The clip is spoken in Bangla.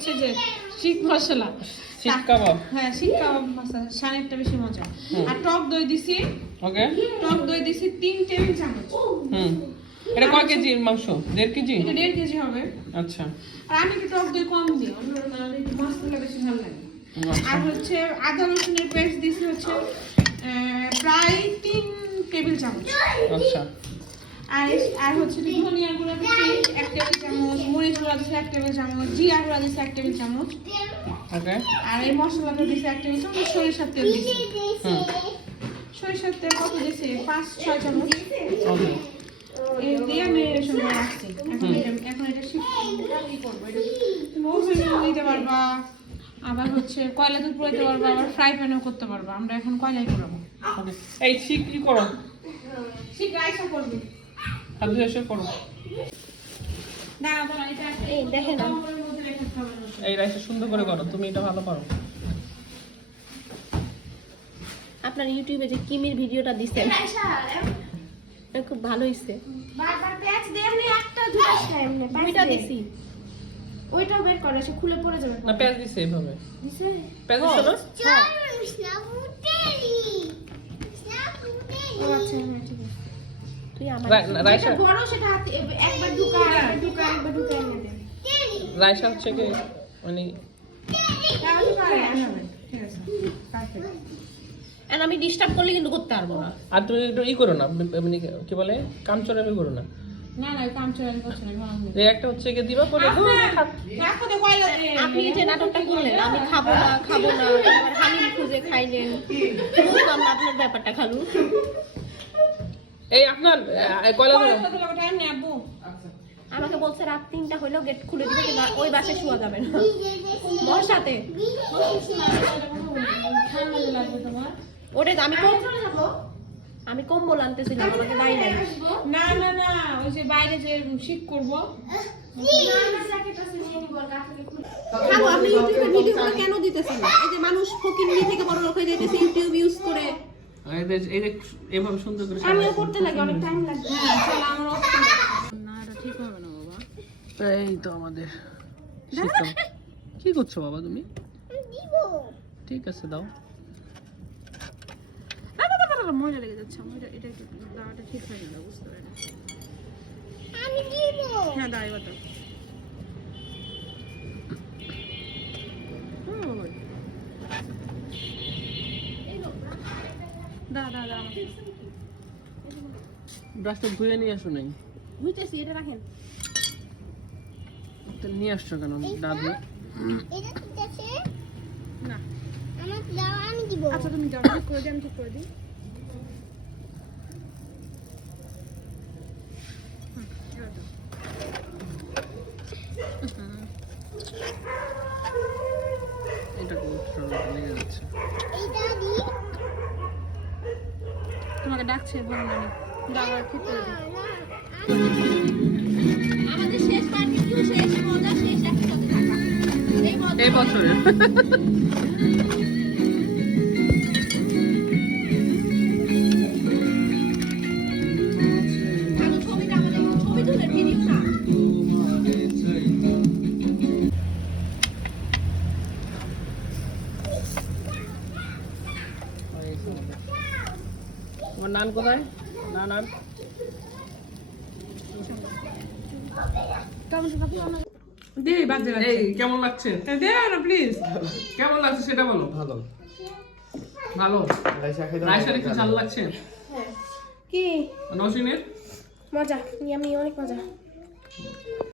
হচ্ছে যে শিক মশলা, শিক কাবাব। হ্যাঁ শিক কাবাব মশলা, সানেরটা বেশি মজা। আর টক দই দিছি। ওকে, টক দই দিছি 3 টেবিল চামচ। এটা কয় কেজির মাংস? 1.5 কেজি? এটা 1.5 কেজি হবে। আচ্ছা। আর আমি কি টক দই কম দিই, আমার একটু মশলা বেশি ভালো লাগে। আর হচ্ছে আদা রসুনের পেস্ট দিছি হচ্ছে প্রায় 3 টেবিল চামচ। আচ্ছা। আর হচ্ছে ধনিয়া গুঁড়া দিছি 1 টেবিল চামচ, মরিচ গুঁড়া দিছি 1 টেবিল চামচ, জিরা গুঁড়া দিছি 1 টেবিল চামচ। ওকে। আর এই মশলাটা দিছি 1 টেবিল চামচ, সরিষার তেল দিছি। সরিষার তেল কত দিছি? 5-6 চামচ। ওকে। এই দিয়ে মেরিনেশন করে রাখছি। এখন এটা কি করব? এটা তুমি ওভেনে নিতে পারবা, আবার হচ্ছে কয়লাতে পুরাইতে পারবা, আবার ফ্রাই প্যানেও করতে পারবা। আমরা এখন কয়লাই করব। ওকে। এই শিক কি করো? ঠিক রাইসও করবি। খাদ্য এসে করো। দাঁড়া দাঁড়া, এটা এই দেখেন না, মধ্যে রেখে খাবার। এই রাইসটা সুন্দর করে করো, তুমি এটা ভালো পারো। আপনার ইউটিউবে যে কিমির ভিডিওটা দিছেন এটা খুব ভালো হইছে। বারবার পেঁয়াজ দিয়ে এমনি একটা দুটো খাই এমনি দুইটা দিছি। ওইটাও বের করে সে খুলে পড়ে যাবে। না পেঁয়াজ দিছে এইভাবে। দিছে পেঁয়াজ দিছো না? ও আচ্ছা হ্যাঁ ঠিক আছে। তুই আমার রাইসা এটা বড় সেটা হাতে একবার ঢুকা একবার ঢুকা একবার ঢুকা এনে দে। রাইসা হচ্ছে কি মানে তাহলে পারে আনাবে। ঠিক আছে, পারফেক্ট। আর আমি ডিস্টার্ব করলে কিন্তু করতে পারবো না। আর তুমি একটু ই করো না, মানে কি বলে কামচোরামি করো না। না না, কাম চলে করছে না, ভালো এই একটা হচ্ছে কি দিবা পরে রাখো তো কয়লাতে। আপনি যে নাটকটা করলেন আমি খাবো না এবার হালিম খুঁজে খাইলেন, বুঝলাম না আপনার ব্যাপারটা খালু। এই আপনার কয়লা ধরো। কয়লাতে লাগা টাইম নেই আব্বু। আমাকে বলছে রাত 3টা হইলেও গেট খুলে দিবে, কিন্তু ওই বাসে শোয়া যাবে না বর্ষাতে। ঠান্ডা লাগবে তোমার। ওটা আমি কম্বল আনতেছিলাম, আমাকে দাই নাই। না না না, ওই যে বাইরে যে শিক করব। খাবো। আপনি ইউটিউবে ভিডিওগুলো কেন দিতেছেন? এই যে মানুষ ফকিন্নি থেকে বড় লোক হয়ে যাইতেছে ইউটিউব ইউজ করে। এই দেখ এইভাবে সুন্দর করে আমিও করতে লাগে, অনেক টাইম লাগবে। হ্যাঁ চল আমরা না, এটা ঠিক হবে না বাবা। এই তো আমাদের সিস্টেম। কি করছো বাবা তুমি? ঠিক আছে দাও। মজা লেগে যাচ্ছে আমার, এটা একটু দাঁড়াটা ঠিক হয়ে গেল, বুঝতে পারি না। আমি দিব। হ্যাঁ দাঁড়াই বাতা। দাঁড়া ব্রাশটা ধুয়ে নিয়ে আসো নাই? বুঝতেছি, এটা রাখেন। তো নিয়ে আসছো কেন দাদু? এটা ঠিক আছে না। আমার দাও, আমি দিব। আচ্ছা তুমি যাও, ঠিক করে দিই, আমি ঠিক করে দিই। এটা লেগে যাচ্ছে। এইটা দি। তোমাকে ডাকছে ভালো না, দাঁড়া ঠিক করে দিই। আমাদের শেষ বারবিকিউ, শেষ মজা, শেষ একসাথে থাকা এই বছরের ছবিটা আমাদের ছবি তুলে ভিডিও না। তোমার নান কোথায়? না নান দে বাদ দে। এই কেমন লাগছে? দে না প্লিজ। কেমন লাগছে সেটা বলো। ভালো ভালো। রাইসা খেতে রাইসের একটু ঝাল লাগছে। কি নসিনের মজা, ইয়ামি, অনেক মজা।